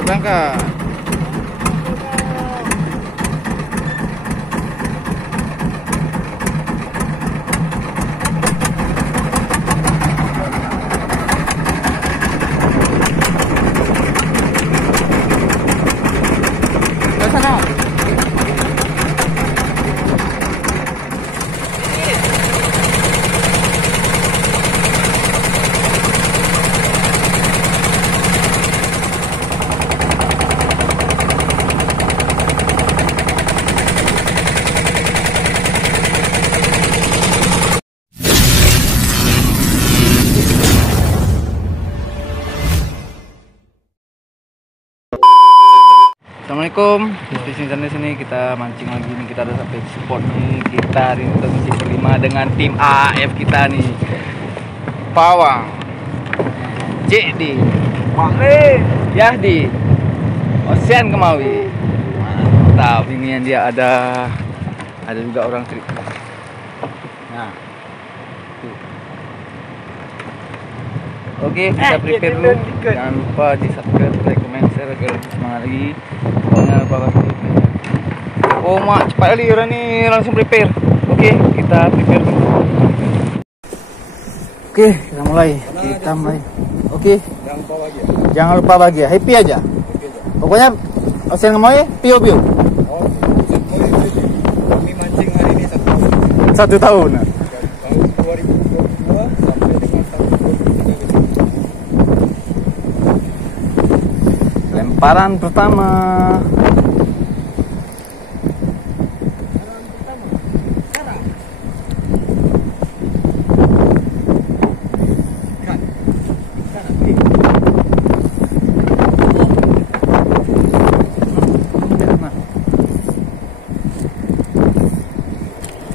Berangkat. Assalamualaikum, di sini kita mancing lagi nih, kita udah sampai spot nih. Kita hari ini udah misi berlima dengan tim AF kita nih. Pawang, JD, Makli, Yahdi, Ocean Kemawi. Mantap, ini yang dia ada juga orang trik. Nah, tuh. Oke, kita prepare dulu. Jangan lupa di subscribe, like, comment, share agar semangat lagi. Jangan lupa lagi. Oh mak, cepat kali orang ni langsung prepare. Oke, kita prepare dulu. Oke, kita mulai. Oke. Jangan lupa bahagia. Happy aja. Pokoknya Ocean Kemawi, pio. Kami mancing hari ini 1 tahun. Tahun 2022 sampai dengan tahun 2023. Lemparan pertama.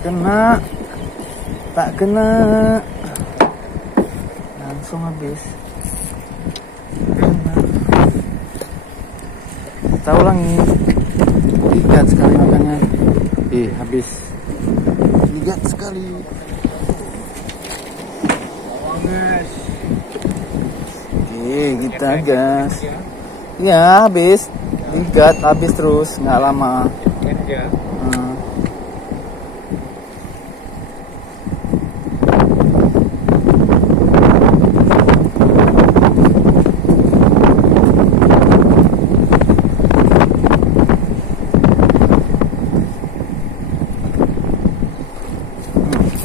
Kena, tak kena, langsung habis. Kena. Kita ulangi. Ligat sekali makannya. Habis. Ligat sekali. Oke, kita gas. Ya, habis. Ligat habis terus, nggak lama.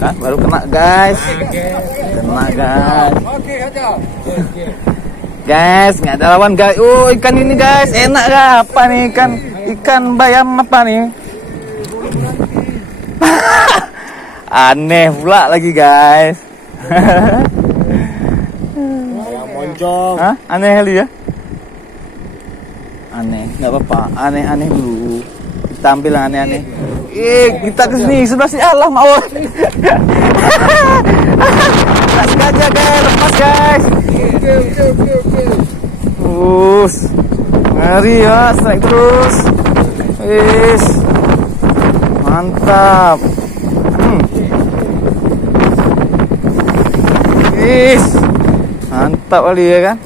Kan baru kena guys. Oke, aja. Guys, nggak ada lawan guys. Oh, ikan ini guys, enak gak? Apa nih ikan bayam apa nih? Aneh pula lagi guys. Yang moncong. Hah? Aneh kali ya? Aneh, nggak apa-apa. Aneh dulu. Kita ambil yang aneh-aneh. Kita kesini sebelah si Allah mau. Tak sengaja guys, lepas guys. Oke. Terus, ngeri ya, strike terus. Mantap. Mantap kali ya kan.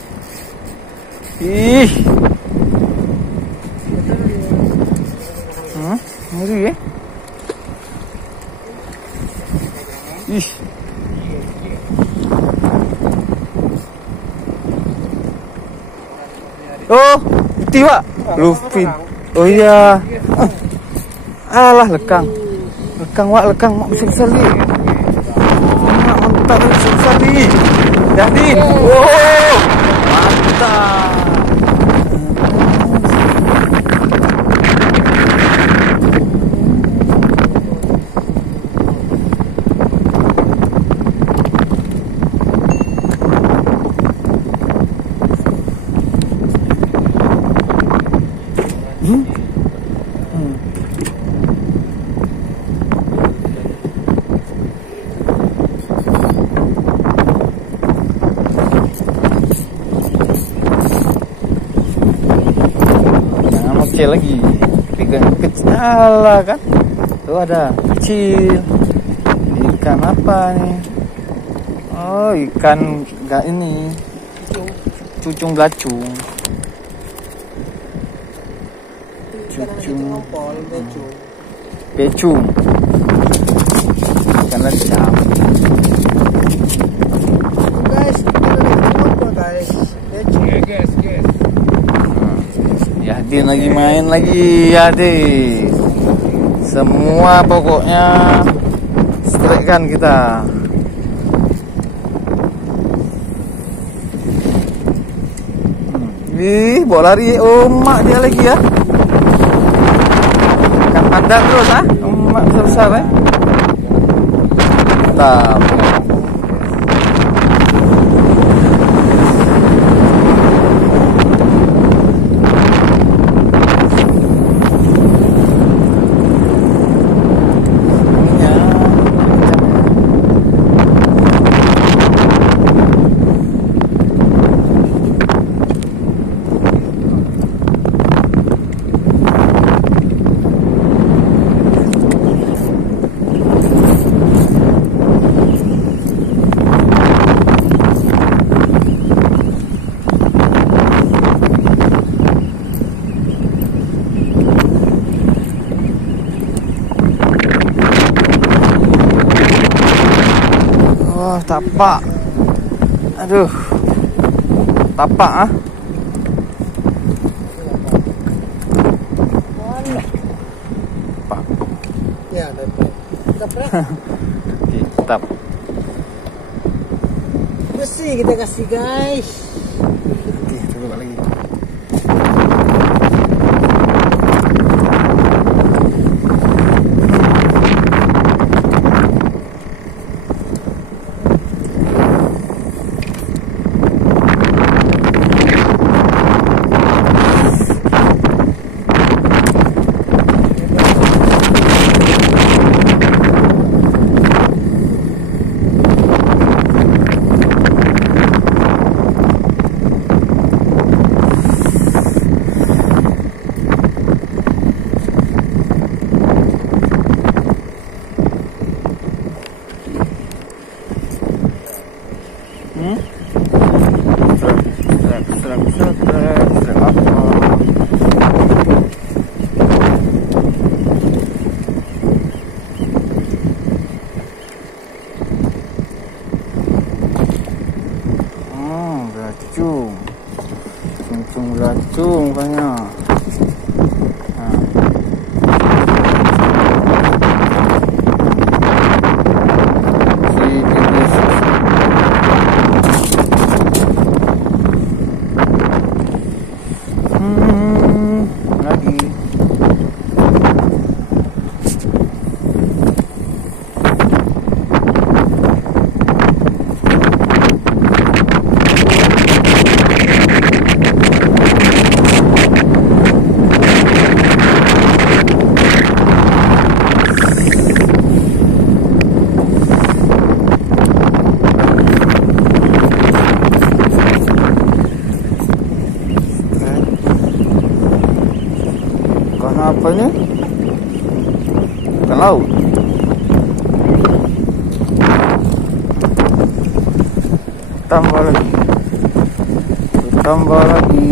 Ngeri ya. Oh, tiba Luffy. Oh iya. Alah lekang mak besar ni. Mantap besar ni. Jadi. Oh, mantap. Kecil lagi, ikan kecil kan, tuh ada kecil, Ikan apa nih? Oh, ikan enggak ini. Cucung belacung. Cucung. Becung. Ikan lecam. Guys, kita ada guys. Guys. Yahdin lagi main lagi, Yahdin. Semua pokoknya strike kan kita. Wih, bawa lari. Oh, emak dia lagi ya. Ikan padat terus ah. Emak besar-besar ya. Mantap. Tapak. Aduh. Tapak ah. Tapak. Ya, dapat. Hitap. Besi kita kasih guys. Oke, coba lagi. Serak apa? Beracung. Cucung beracung banyak. Lagi. Apa ini? Ikan laut. Tambah lagi. Tambah lagi.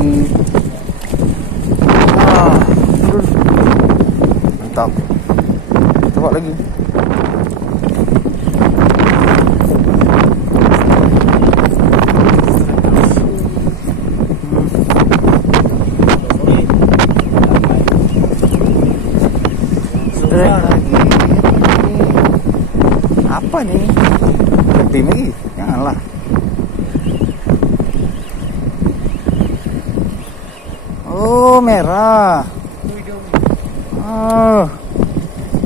Mantap. Coba lagi. Lagi. Apa nih? Gede lagi? Janganlah. Oh, merah. Oh,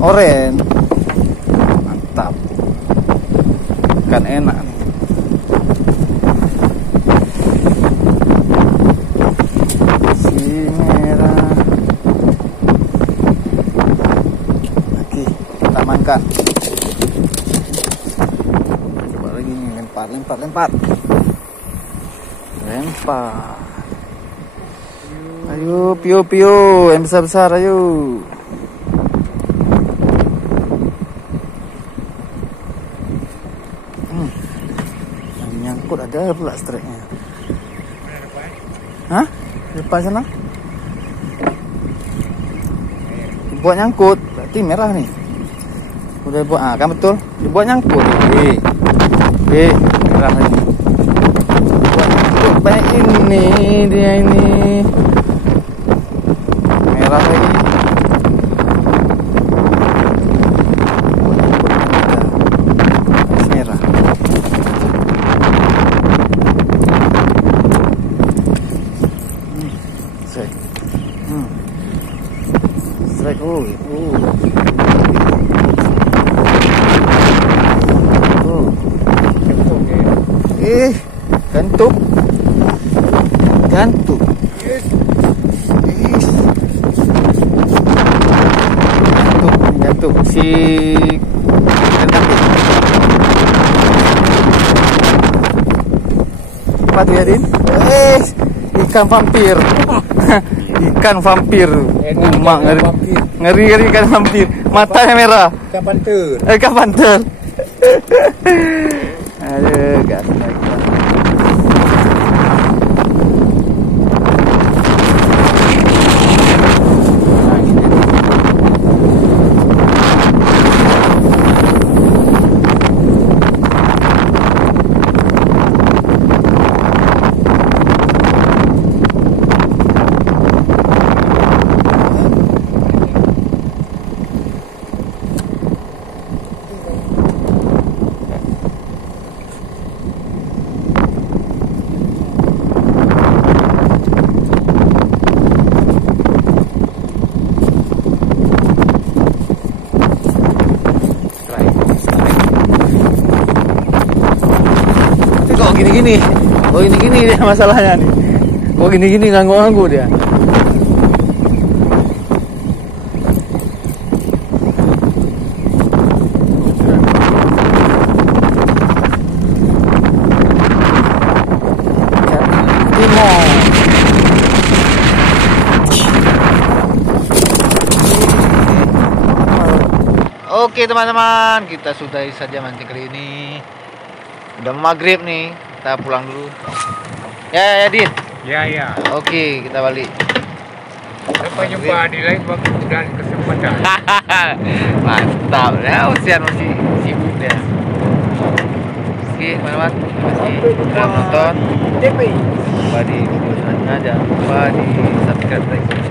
oren. Mantap. Ikan enak nih. Si merah. Amankan. Coba lagi nih, lempar. Ayo, pio, yang besar ayo. Nyangkut ada pula strike-nya. Hah? Depan sana? Buat nyangkut, berarti merah nih. Udah buat, kan betul. Dibuat nyangkut. Merah lagi. Buat nyangkut banyak ini dia ini. Merah lagi. Buat nyangkut merah. Strike. Strike. Gantuk. Gantuk si apa tuh ya, Din? Ikan vampir. Ikan vampir. Mak ngeri ikan vampir. Matanya merah. Ikan panter. Ikan panter. Aduh, gas lagi. Gini-gini, gini-gini dia masalahnya nih. Gini-gini nganggu-nganggu dia. Oke teman-teman, kita sudahi saja mancing kali ini. Udah maghrib nih, kita pulang dulu. Ya, Din. Ya. Oke, kita balik. Sampai jumpa di lain waktu dan kesempatan. Mantap ya, usian masih sibuk dia. Oke, teman-teman, terima kasih sudah menonton. Jumpa di video selanjutnya. Jangan lupa di subscribe, like,